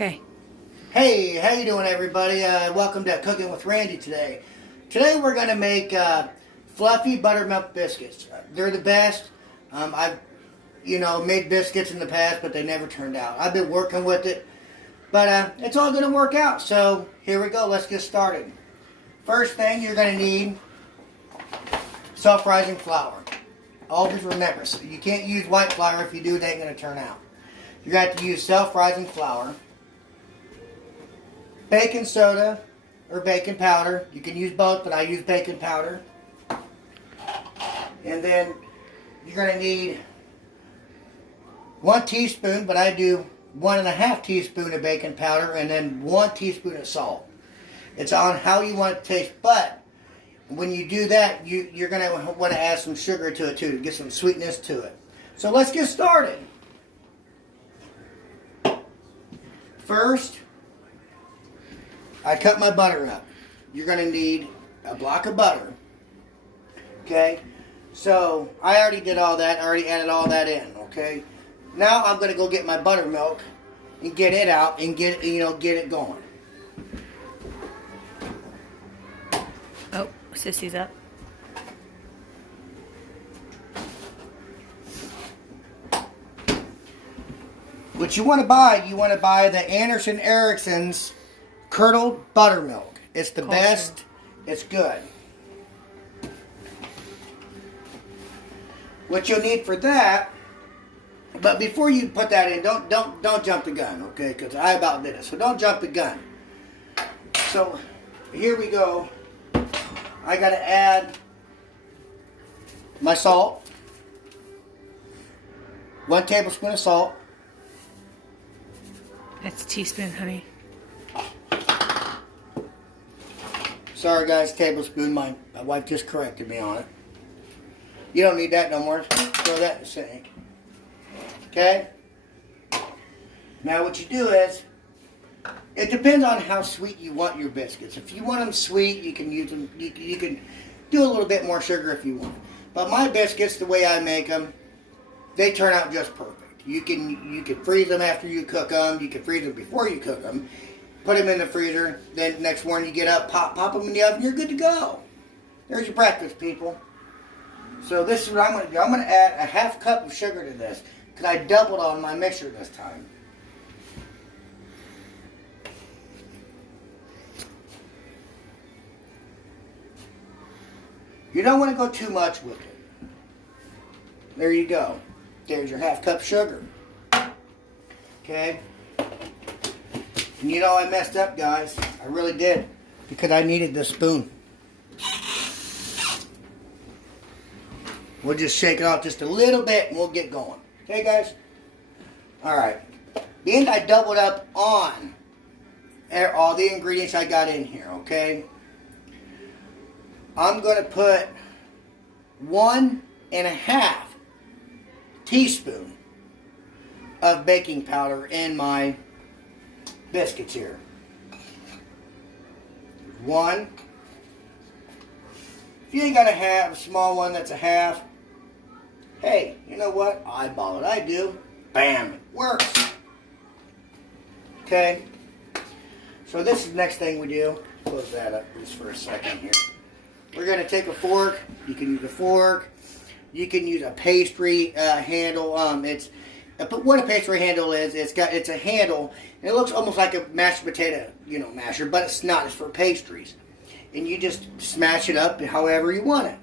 Okay. Hey, how you doing, everybody? Welcome to Cooking with Randy today. Today we're going to make fluffy buttermilk biscuits. They're the best. I've, made biscuits in the past, but they never turned out. I've been working with it, but it's all going to work out. So here we go. Let's get started. First thing, you're going to need self-rising flour. Always remember, so you can't use white flour. If you do, it ain't going to turn out. You're going to have to use self-rising flour. Baking soda or baking powder. You can use both, but I use baking powder. And then you're going to need 1 teaspoon, but I do 1.5 teaspoon of baking powder and then 1 teaspoon of salt. It's on how you want it to taste, but when you do that, you're going to want to add some sugar to it too, to get some sweetness to it. So let's get started. First, I cut my butter up. You're going to need a block of butter. Okay? So, I already did all that. I already added all that in. Okay? Now, I'm going to go get my buttermilk and get it out and get it going. Oh, Sissy's up. What you want to buy the Anderson Erickson's curdled buttermilk. It's the best. It's good. What you'll need for that, but before you put that in, don't jump the gun, okay? Because I about did it, so don't jump the gun. So here we go. I got to add my salt. 1 tablespoon of salt. That's a teaspoon, honey. Sorry guys, tablespoon. My wife just corrected me on it. You don't need that no more. Throw that in the sink. Okay? Now what you do is, it depends on how sweet you want your biscuits. If you want them sweet, you can use them. You can do a little bit more sugar if you want. But my biscuits, the way I make them, they turn out just perfect. You can freeze them after you cook them. You can freeze them before you cook them. Put them in the freezer. Then next morning you get up, pop them in the oven. You're good to go. There's your breakfast, people. So this is what I'm going to do. I'm going to add a 1/2 cup of sugar to this because I doubled on my mixture this time. You don't want to go too much with it. There you go. There's your 1/2 cup sugar. Okay? And you know I messed up, guys. I really did. Because I needed this spoon. We'll just shake it off just a little bit and we'll get going. Okay, guys? Alright. Being I doubled up on all the ingredients I got in here, okay? I'm going to put 1.5 teaspoon of baking powder in my biscuits here. 1. If you ain't got a small one that's a 1/2, hey, you know what? Eyeball it. I do. Bam. It works. Okay. So this is the next thing we do. Close that up just for a second here. We're going to take a fork. You can use a fork. You can use a pastry handle. What a pastry handle is, it's a handle, and it looks almost like a mashed potato, masher, but it's not. It's for pastries, and you just smash it up however you want it.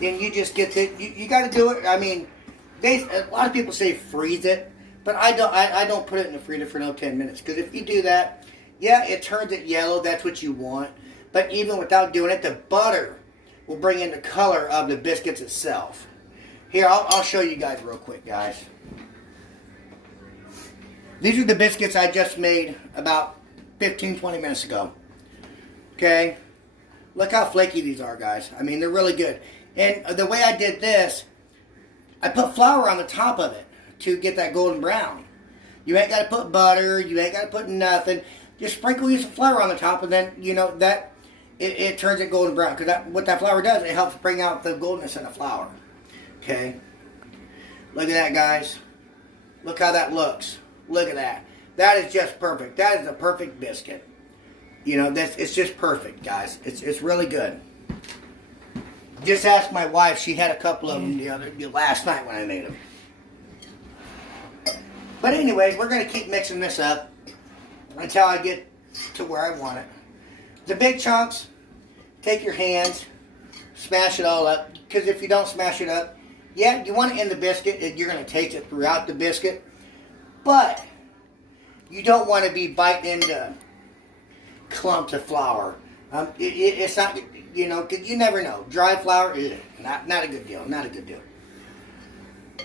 And you just get the. You got to do it. I mean, a lot of people say freeze it, but I don't. I don't put it in the freezer for no 10 minutes because if you do that, yeah, it turns it yellow. That's what you want. But even without doing it, the butter will bring in the color of the biscuits itself. Here, I'll show you guys real quick, guys. These are the biscuits I just made about 15-20 minutes ago. Okay? Look how flaky these are, guys. I mean, they're really good. And the way I did this, I put flour on the top of it to get that golden brown. You ain't got to put butter. You ain't got to put nothing. Just sprinkle you some flour on the top, and then, that it turns it golden brown. Because what that flour does, it helps bring out the goldenness in the flour. Okay? Look at that, guys. Look how that looks. Look at that. That is just perfect. That is a perfect biscuit. You know, it's just perfect, guys. It's really good. Just ask my wife. She had a couple of them last night when I made them. But anyways, we're going to keep mixing this up until I get to where I want it. The big chunks, take your hands, smash it all up. Because if you don't smash it up, yeah, you want it in the biscuit. You're going to taste it throughout the biscuit. But you don't want to be biting into clumps of flour. It's not, you know, because you never know. Dry flour, not a good deal. Not a good deal.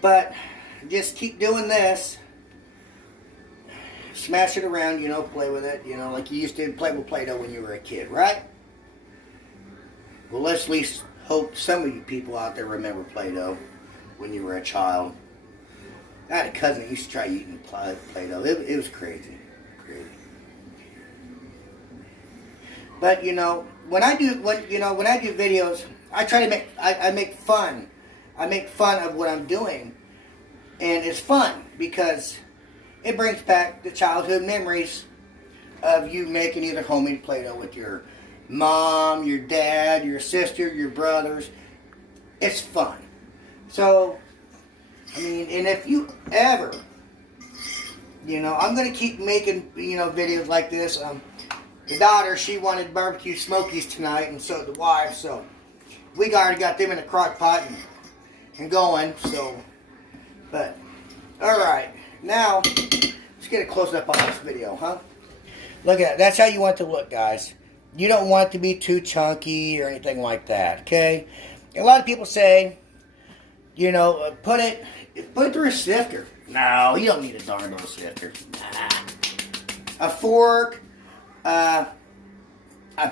But just keep doing this. Smash it around, you know, play with it, you know, like you used to play with Play-Doh when you were a kid, right? Well, let's at least hope some of you people out there remember Play-Doh when you were a child. I had a cousin that used to try eating Play-Doh. It was crazy. Crazy. But, you know, when I do videos, I try to I make fun. I make fun of what I'm doing. And it's fun because it brings back the childhood memories of you making either homemade Play-Doh with your mom, your dad, your sister, your brothers. It's fun. So, I mean, and if you ever, you know, I'm going to keep making, you know, videos like this. The daughter, she wanted barbecue smokies tonight, and so did the wife. So, we already got them in the crock pot and going. So, but, all right. Now, let's get a close-up on this video, huh? Look at that. That's how you want it to look, guys. You don't want it to be too chunky or anything like that, okay? A lot of people say, you know, put it through a sifter. No, you don't need a darn old sifter. Nah. A fork, a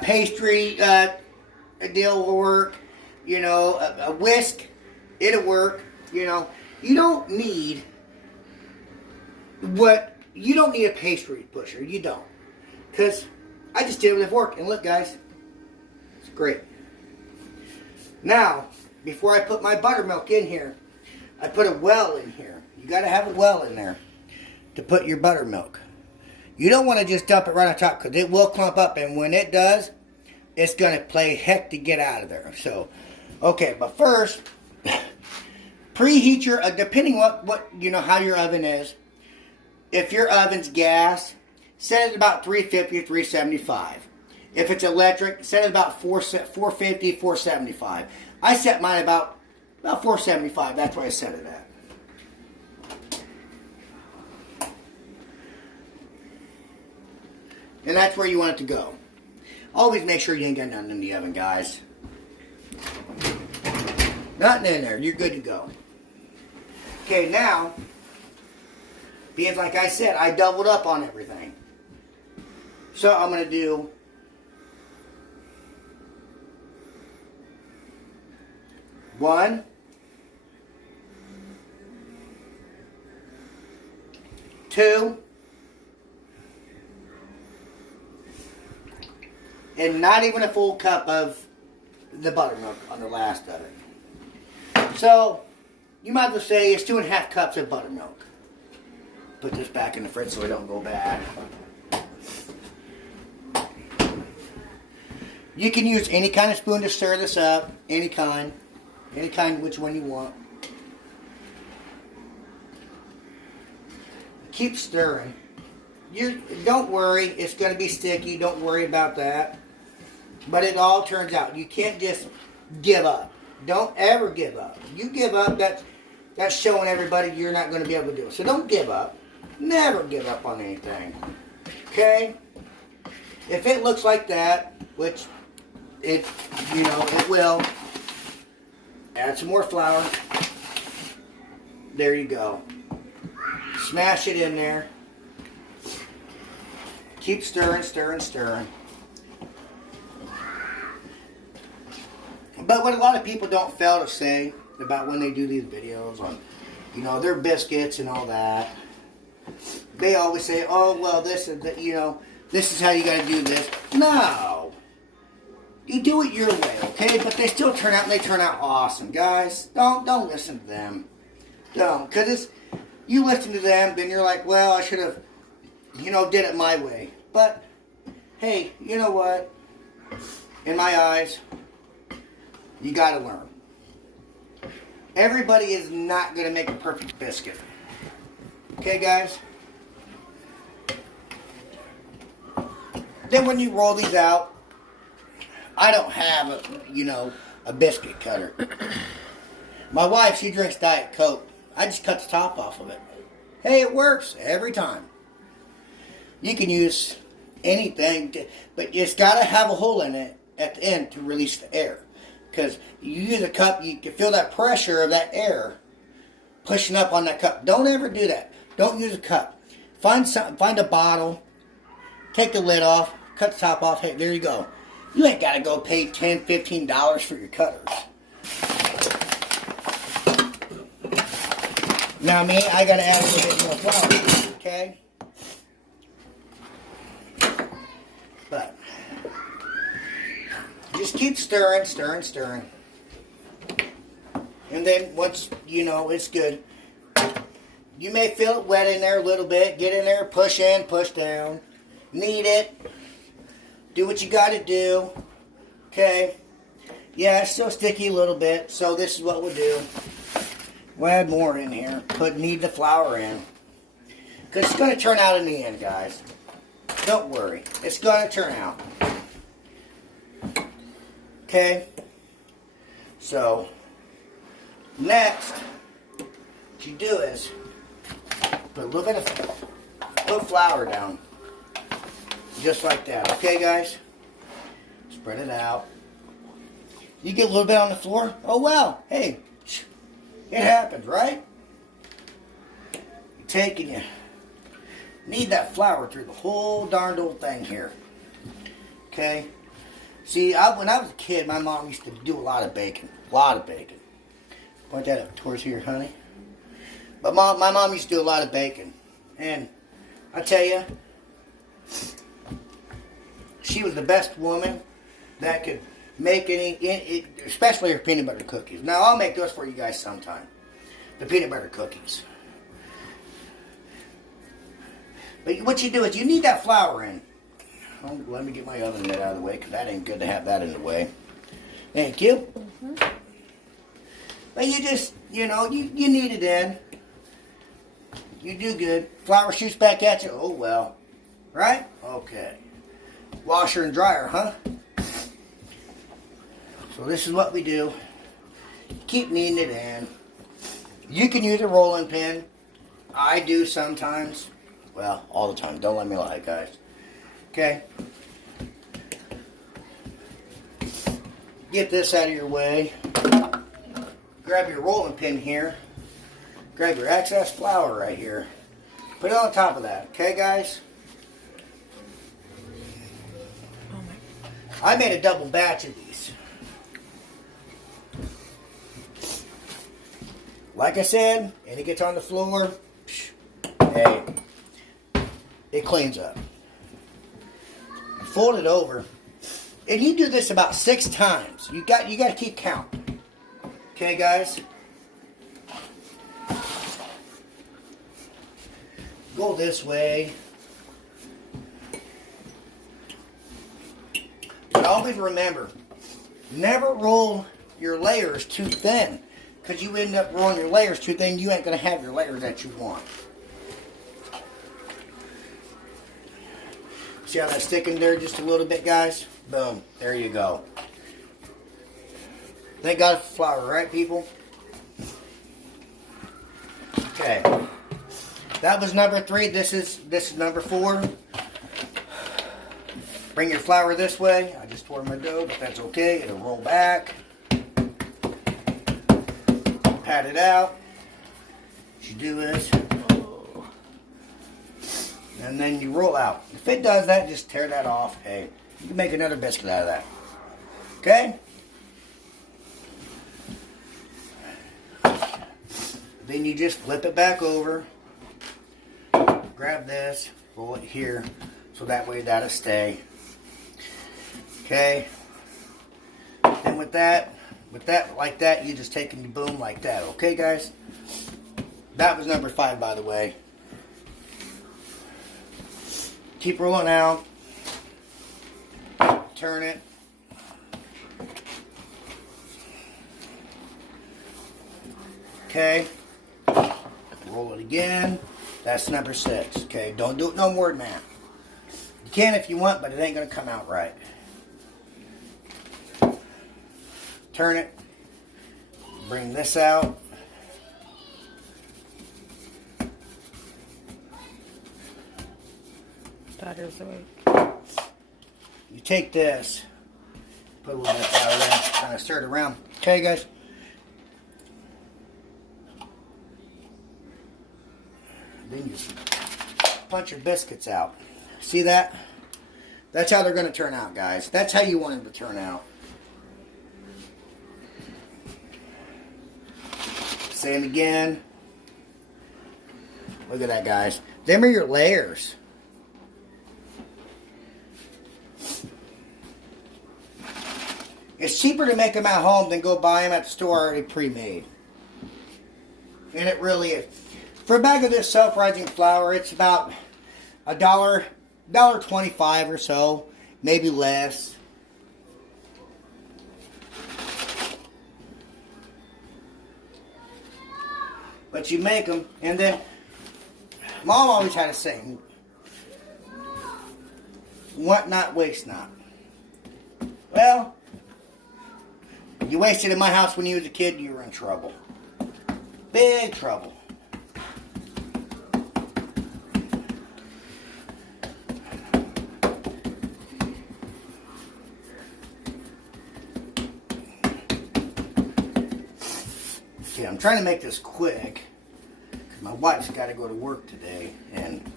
pastry deal will work. You know, a whisk, it'll work. You know, you don't need a pastry pusher. You don't. Because I just did it with a fork. And look, guys. It's great. Now, before I put my buttermilk in here, I put a well in here. You got to have a well in there to put your buttermilk. You don't want to just dump it right on top because it will clump up. And when it does, it's going to play heck to get out of there. So, okay. But first, preheat your, depending what you know, how your oven is. If your oven's gas, set it at about 350 or 375. If it's electric, set it about 450, 475. I set mine about 475. That's where I set it at. And that's where you want it to go. Always make sure you ain't got nothing in the oven, guys. Nothing in there. You're good to go. Okay, now, because like I said, I doubled up on everything. So I'm going to do one, two, and not even a full cup of the buttermilk on the last of it. So you might as well say it's 2.5 cups of buttermilk. Put this back in the fridge so it don't go bad. You can use any kind of spoon to stir this up. Any kind, which one you want. Keep stirring. Don't worry, it's going to be sticky. Don't worry about that. But it all turns out. You can't just give up. Don't ever give up. You give up, that's showing everybody you're not going to be able to do it. So don't give up. Never give up on anything. Okay? If it looks like that, which it will, add some more flour. There you go. Smash it in there. Keep stirring, stirring, stirring. But what a lot of people don't fail to say about when they do these videos on, you know, their biscuits and all that, they always say, oh, well, this is how you got to do this. No. You do it your way, okay? But they still turn out, and they turn out awesome. Guys, don't listen to them. Don't. Because it's, you listen to them, then you're like, well, I should have, did it my way. But, hey, you know what? In my eyes, you got to learn. Everybody is not going to make a perfect biscuit. Okay, guys? Then when you roll these out, I don't have a biscuit cutter. My wife, she drinks Diet Coke. I just cut the top off of it. Hey, it works every time. You can use anything, but it's got to have a hole in it at the end to release the air. Because you use a cup, you can feel that pressure of that air pushing up on that cup. Don't ever do that. Don't use a cup. Find a bottle, take the lid off, cut the top off. Hey, there you go. You ain't got to go pay $10, $15 for your cutters. Now me, I got to add a little bit more flour, okay? But just keep stirring. And then once you know it's good, you may feel it wet in there a little bit. Get in there, push in, push down. Knead it. Do what you got to do. Okay? Yeah, it's still sticky a little bit, so this is what we'll do. We'll add more in here. Knead the flour in. Because it's going to turn out in the end, guys. Don't worry. It's going to turn out. Okay? So, next, what you do is put a little bit of flour down. Just like that. Okay, guys? Spread it out. You get a little bit on the floor. Oh, well. Hey, it happens, right? You take and you knead that flour through the whole darned old thing here. Okay? See, when I was a kid, my mom used to do a lot of baking. Point that up towards here, honey. But my mom used to do a lot of baking. And I tell you, she was the best woman that could make any, especially her peanut butter cookies. Now, I'll make those for you guys sometime. The peanut butter cookies. But what you do is you need that flour in. Let me get my oven mitt out of the way, because that ain't good to have that in the way. Thank you. Mm-hmm. But you just, you need it in. You do good. Flour shoots back at you. Oh, well. Right? Okay. Washer and dryer, huh? So this is what we do. Keep kneading it in. You can use a rolling pin. I do sometimes. Well, all the time. Don't let me lie, guys. Okay. Get this out of your way. Grab your rolling pin here. Grab your excess flour right here. Put it on top of that. Okay, guys? I made a double batch of these. Like I said, and it gets on the floor, hey, it cleans up. Fold it over, and you do this about 6 times. You got to keep count. Okay, guys. Go this way. But always remember, never roll your layers too thin. Because you end up rolling your layers too thin, you ain't going to have your layers that you want. See how that's sticking there just a little bit, guys? Boom. There you go. Thank God for flour, right, people? Okay. That was number 3. This is number 4. Bring your flour this way. I just tore my dough, but that's okay. It'll roll back. Pat it out. What you do is, and then you roll out. If it does that, just tear that off. Hey, you can make another biscuit out of that. Okay? Then you just flip it back over. Grab this, roll it here, so that way that'll stay. Okay? Then with that, like that, you just take and you boom like that. Okay, guys? That was number 5, by the way. Keep rolling out. Turn it. Okay. Roll it again. That's number 6. Okay, don't do it no more than that. You can if you want, but it ain't going to come out right. Turn it. Bring this out. Daughter's awake. You take this. Put a little bit of flour there. Kind of stir it around. Okay, guys. Then you punch your biscuits out. See that? That's how they're going to turn out, guys. That's how you want them to turn out. Same again. Look at that, guys. Them are your layers. It's cheaper to make them at home than go buy them at the store already pre-made. And it really is. For a bag of this self-rising flour, it's about $1.25 or so, maybe less. But you make them, and then Mom always had a saying, want not, waste not. Well, you wasted in my house when you was a kid, you were in trouble. Big trouble. Okay, I'm trying to make this quick because my wife's got to go to work today, and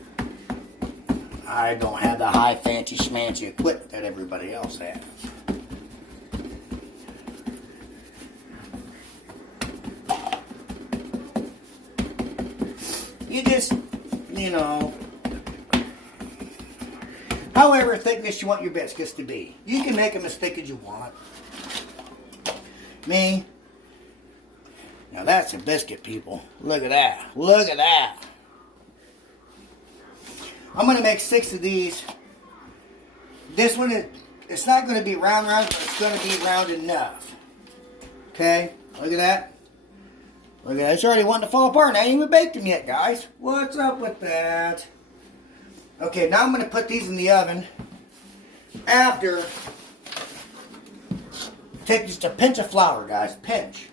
I don't have the high fancy schmancy equipment that everybody else has. You just, you know, however thickness you want your biscuits to be. You can make them as thick as you want. Me, now that's a biscuit, people. Look at that. Look at that. I'm going to make 6 of these. This one, it's not going to be round, but it's going to be round enough. Okay? Look at that. Look at that. It's already wanting to fall apart. I ain't even baked them yet, guys. What's up with that? Okay, now I'm going to put these in the oven. After, take just a pinch of flour, guys. Pinch.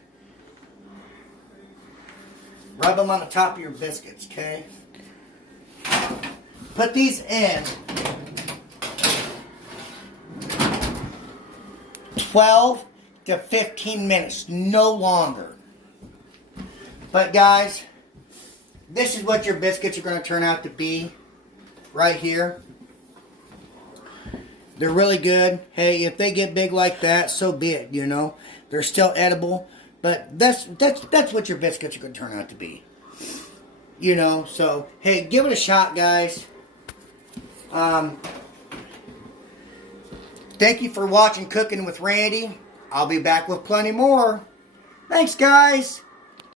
Rub them on the top of your biscuits, okay? Put these in 12 to 15 minutes, no longer. But guys, this is what your biscuits are going to turn out to be right here. They're really good. Hey, if they get big like that, so be it, you know. They're still edible, but that's what your biscuits are going to turn out to be. You know, so hey, give it a shot, guys. Thank you for watching Cooking with Randy. I'll be back with plenty more. Thanks, guys.